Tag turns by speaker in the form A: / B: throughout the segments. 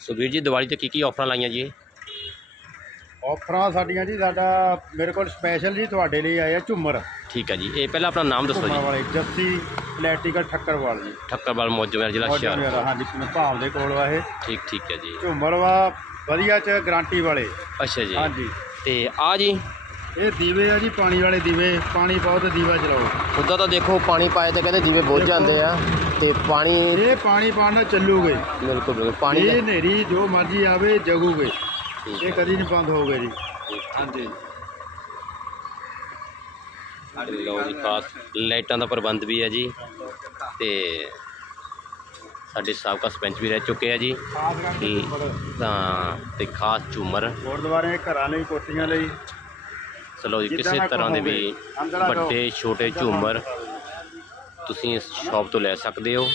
A: ਸੋ ਵੀਰ ਜੀ ਦੀਵਾਲੀ ਤੇ ਕੀ ਕੀ ਆਫਰਾਂ ਲਾਈਆਂ ਜੀ?
B: ਆਫਰਾਂ ਸਾਡੀਆਂ ਜੀ ਸਾਡਾ ਮੇਰੇ ਕੋਲ ਸਪੈਸ਼ਲ ਜੀ ਤੁਹਾਡੇ ਲਈ ਆਏ ਆ ਝੁੰਮਰ।
A: ਠੀਕ ਹੈ ਜੀ ਇਹ ਪਹਿਲਾਂ ਆਪਣਾ ਨਾਮ ਦੱਸੋ
B: ਝੁੰਮਰ
A: ਜੀ
B: ਵਾਲੇ ਜੱਸੀ ਇਲੈਕਟ੍ਰੀਕਲ ਠੱਕਰਵਾਲ ਜੀ।
A: ਠੱਕਰਵਾਲ ਮੌਜੂਦ ਜ਼ਿਲ੍ਹਾ ਹੁਸ਼ਿਆਰਪੁਰ।
B: ਹਾਂਜੀ ਭਾਵ ਦੇ ਕੋਲ ਵਾ ਇਹ।
A: ਠੀਕ ਠੀਕ ਹੈ ਜੀ।
B: ਝੁੰਮਰ ਵਾ ਵਧੀਆ ਚ ਗਾਰੰਟੀ ਵਾਲੇ।
A: ਅੱਛਾ ਜੀ।
B: ਹਾਂਜੀ।
A: ਤੇ ਆ ਜੀ?
B: ਇਹ ਦੀਵੇ ਆ ਜੀ ਪਾਣੀ ਵਾਲੇ ਦੀਵੇ ਪਾਣੀ ਪਾਓ ਤੇ ਦੀਵਾ ਜਲਾਓ।
A: ਉੱਦਾਂ ਤਾਂ ਦੇਖੋ ਪਾਣੀ ਪਾਏ ਤੇ ਕਹਿੰਦੇ ਜਿਵੇਂ ਬੁੱਝ ਜਾਂਦੇ ਆ। ਤੇ ਪਾਣੀ
B: ਇਹ ਪਾਣੀ ਨਾਲ ਚੱਲੂਗੇ।
A: ਬਿਲਕੁਲ ਬਿਲਕੁਲ ਪਾਣੀ
B: ਇਹ ਹਨੇਰੀ ਜੋ ਮਰਜ਼ੀ ਆਵੇ ਜਗੂਗੇ। ਇਹ ਕਦੀ ਨਹੀਂ ਬੰਦ ਹੋਊਗੇ ਜੀ। ਹਾਂਜੀ।
A: ਜੀ ਖਾਸ ਲਾਈਟਾਂ ਦਾ ਪ੍ਰਬੰਧ ਵੀ ਹੈ ਜੀ। ਤੇ ਸਾਡੇ ਸਾਬਕਾ ਸਰਪੰਚ ਵੀ ਰਹਿ ਚੁੱਕੇ ਆ ਜੀ।
B: ਖਾਸ ਕਰਕੇ ਝੁੰਮਰ
A: ਤਾਂ ਤੇ ਖਾਸ ਝੂਮਰ।
B: ਗੁਰਦੁਆਰੇ ਘਰਾਂ ਲਈ ਕੋਠੀਆਂ ਲਈ।
A: ਚਲੋ ਜੀ ਕਿਸੇ ਤਰ੍ਹਾਂ ਦੇ ਵੀ। ਵੱਡੇ ਛੋਟੇ ਝੂਮਰ। ਤੁਸੀਂ ਇਸ ਸ਼ਾਪ ਤੋਂ ਲੈ ਸਕਦੇ ਹੋ।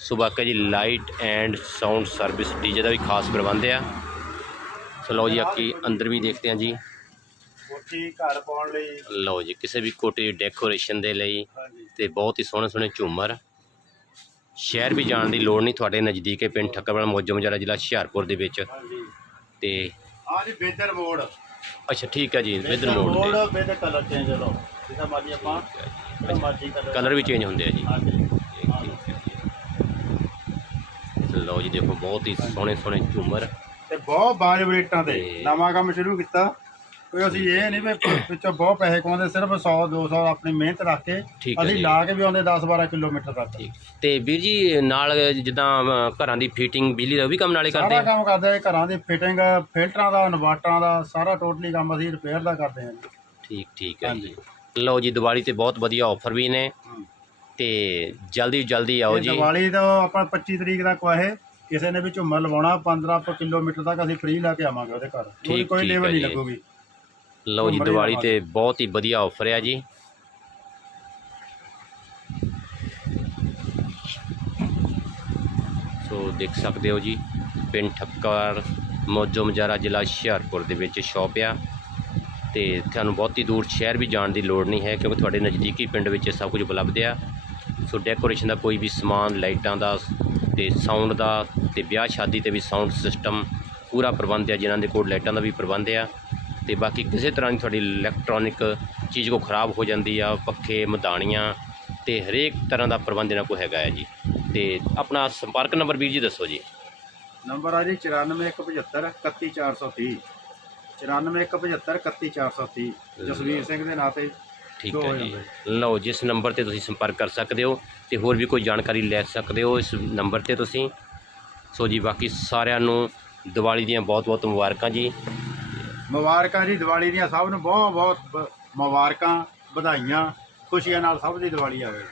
A: ਸੁਬਾਕਾ ਜੀ light and sound service DJ ਦਾ ਵੀ ਖਾਸ ਪ੍ਰਬੰਧ ਆ। ਚਲੋ ਜੀ ਅੱਕੀ ਅੰਦਰ ਵੀ ਦੇਖਦੇ ਹਾਂ ਜੀ।
B: ਕੋਠੀ ਘਰ ਪਾਉਣ ਲਈ।
A: ਲਓ ਜੀ ਕਿਸੇ ਵੀ ਕੋਟੀ ਡੈਕੋਰੇਸ਼ਨ ਦੇ ਲਈ ਤੇ ਬਹੁਤ ਹੀ ਸੋਹਣੇ ਸੋਹਣੇ ਝੂਮਰ। ਸ਼ਹਿਰ ਵੀ ਜਾਣ ਦੀ ਲੋੜ ਨਹੀਂ ਤੁਹਾਡੇ ਨਜ਼ਦੀਕੇ ਪਿੰਡ ਠੱਕਰਵਾਲ ਮੋਜੋ ਮਜਾਰਾ ਜ਼ਿਲ੍ਹਾ ਹੁਸ਼ਿਆਰਪੁਰ ਦੇ ਵਿੱਚ। ਤੇ
B: ਆ ਜੀ ਬੇਦਰ ਮੋੜ
A: ਅੱਛਾ ਠੀਕ ਹੈ ਜੀ ਇਧਰ ਮੋੜ
B: ਬੇਦਰ ਕਲਰ ਚੇਂਜ ਲਓ। ਜਿੱਦਾਂ ਮਰਜ਼ੀ ਆਪਾਂ। ਕਲਰ
A: ਵੀ ਚੇਂਜ ਹੁੰਦੇ ਆ ਜੀ। ਲਓ ਜੀ ਦੇਖੋ ਬਹੁਤ ਹੀ ਸੋਹਣੇ ਸੋਹਣੇ ਝੂਮਰ।
B: ਤੇ ਬਹੁਤ ਬਾਜਬ ਰੇਟਾਂ ਤੇ ਨਵਾਂ ਕੰਮ ਸ਼ੁਰੂ ਕੀਤਾ। ਕੋਈ ਅਸੀਂ ਇਹ ਨਹੀਂ ਵੀ ਵਿੱਚੋਂ ਬਹੁਤ ਪੈਸੇ ਕਮਾਉਂਦੇ ਸਿਰਫ 100 200 ਆਪਣੀ ਮਿਹਨਤ ਰੱਖ ਕੇ ਅਸੀਂ। ਲਾ ਕੇ ਵੀ ਆਉਂਦੇ 10 12 ਕਿਲੋਮੀਟਰ ਤੱਕ।
A: ਤੇ ਵੀਰ ਜੀ ਨਾਲ ਜਿੱਦਾਂ ਘਰਾਂ ਦੀ ਫਿਟਿੰਗ ਬਿਜਲੀ ਦਾ ਵੀ ਕੰਮ ਨਾਲੇ ਕਰਦੇ
B: ਸਾਰਾ ਕੰਮ ਕਰਦੇ ਆ ਘਰਾਂ ਦੀ ਫਿਟਿੰਗ ਫਿਲਟਰਾਂ ਦਾ ਇਨਵਰਟਰਾਂ ਦਾ ਸਾਰਾ ਟੋਟਲੀ ਕੰਮ ਅਸੀਂ ਰਿਪੇਅਰ ਦਾ ਕਰਦੇ ਹਾਂ
A: ਠੀਕ ਠੀਕ ਹੈ ਜੀ। ਲਓ ਜੀ ਦੀਵਾਲੀ ਤੇ ਬਹੁਤ ਵਧੀਆ ਆਫਰ ਵੀ ਨੇ। ਤੇ ਜਲਦੀ ਜਲਦੀ ਆਓ ਜੀ।
B: ਦੀਵਾਲੀ ਦਾ ਆਪਾਂ 25 ਤਰੀਕ ਤੱਕ ਵਾਹੇ ਕਿਸੇ ਨੇ ਵੀ ਝੁੰਮਰ ਲਵਾਉਣਾ 15 ਕੁ ਕਿਲੋਮੀਟਰ ਤੱਕ ਅਸੀਂ ਫ੍ਰੀ ਲੈ ਕੇ ਆਵਾਂਗੇ ਉਹਦੇ ਘਰ। ਕੋਈ
A: ਠੀਕ-
B: ਕੋਈ
A: ਠੀਕ
B: ਲੇਬਰ
A: ਹੈ
B: ਨਹੀਂ
A: ਜੀ।
B: ਲੱਗੂਗੀ।
A: ਲਓ ਜੀ
B: ਝੂਮਰ ਹੀ
A: ਦੀਵਾਲੀ। ਤੇ ਬਹੁਤ ਹੀ ਵਧੀਆ ਆਫਰ ਆ ਜੀ। ਸੋ ਦੇਖ ਸਕਦੇ ਹੋ ਜੀ ਪਿੰਡ ਠੱਕਰ ਮੋਜੋ ਮਜਾਰਾ ਜ਼ਿਲ੍ਹਾ ਹੁਸ਼ਿਆਰਪੁਰ ਦੇ ਵਿੱਚ ਸ਼ਾਪ ਆ। ਤੇ ਤੁਹਾਨੂੰ ਬਹੁਤੀ ਦੂਰ ਸ਼ਹਿਰ ਵੀ ਜਾਣ ਦੀ ਲੋੜ ਨਹੀਂ ਹੈ ਕਿਉਂਕਿ ਤੁਹਾਡੇ ਨਜ਼ਦੀਕੀ ਪਿੰਡ ਵਿੱਚ ਇਹ ਸਭ ਕੁਝ ਉਪਲਬਧ ਆ। ਸੋ ਡੈਕੋਰੇਸ਼ਨ ਦਾ ਕੋਈ ਵੀ ਸਮਾਨ, ਲਾਈਟਾਂ ਦਾ ਤੇ ਸਾਊਂਡ ਦਾ ਤੇ ਵਿਆਹ ਸ਼ਾਦੀ ਤੇ ਵੀ ਸਾਊਂਡ ਸਿਸਟਮ ਪੂਰਾ ਪ੍ਰਬੰਧ ਆ, ਜਿਨ੍ਹਾਂ ਦੇ ਕੋਲ ਲਾਈਟਾਂ ਦਾ ਵੀ ਪ੍ਰਬੰਧ ਆ। ਤੇ ਬਾਕੀ ਕਿਸੇ ਤਰ੍ਹਾਂ ਦੀ ਤੁਹਾਡੀ ਇਲੈਕਟ੍ਰੋਨਿਕ ਚੀਜ਼ ਕੋ ਖਰਾਬ ਹੋ ਜਾਂਦੀ ਆ, ਪੱਖੇ ਮਦਾਨੀਆਂ ਤੇ ਹਰੇਕ ਤਰ੍ਹਾਂ ਦਾ ਪ੍ਰਬੰਧ ਇਹਨਾਂ ਕੋ ਹੈਗਾ ਹੈ ਜੀ। ਤੇ ਆਪਣਾ ਸੰਪਰਕ ਨੰਬਰ ਵੀਰ ਜੀ ਦੱਸੋ ਜੀ।
B: ਨੰਬਰ ਆ ਜੀ 94175 31430 94175 31430 ਜਸਵੀਰ ਸਿੰਘ ਦੇ ਨਾਂ ਤੇ
A: ਠੀਕ ਹੈ ਜੀ। ਲਓ ਜਿਸ ਨੰਬਰ ਤੇ ਤੁਸੀਂ ਸੰਪਰਕ ਕਰ ਸਕਦੇ ਹੋ ਤੇ ਹੋਰ ਵੀ ਕੋਈ ਜਾਣਕਾਰੀ ਲੈ ਸਕਦੇ ਹੋ ਇਸ ਨੰਬਰ ਤੇ ਤੁਸੀਂ। ਸੋ ਜੀ ਬਾਕੀ ਸਾਰਿਆਂ ਨੂੰ ਦੀਵਾਲੀ ਦੀਆਂ ਬਹੁਤ ਬਹੁਤ ਮੁਬਾਰਕਾਂ ਜੀ।
B: ਮੁਬਾਰਕਾਂ ਜੀ ਦੀਵਾਲੀ ਦੀਆਂ ਸਭ ਨੂੰ ਬਹੁਤ ਬਹੁਤ ਬ- ਮੁਬਾਰਕਾਂ ਵਧਾਈਆਂ ਖੁਸ਼ੀਆਂ ਨਾਲ ਸਭ ਦੀ ਦੀਵਾਲੀ ਆਵੇ।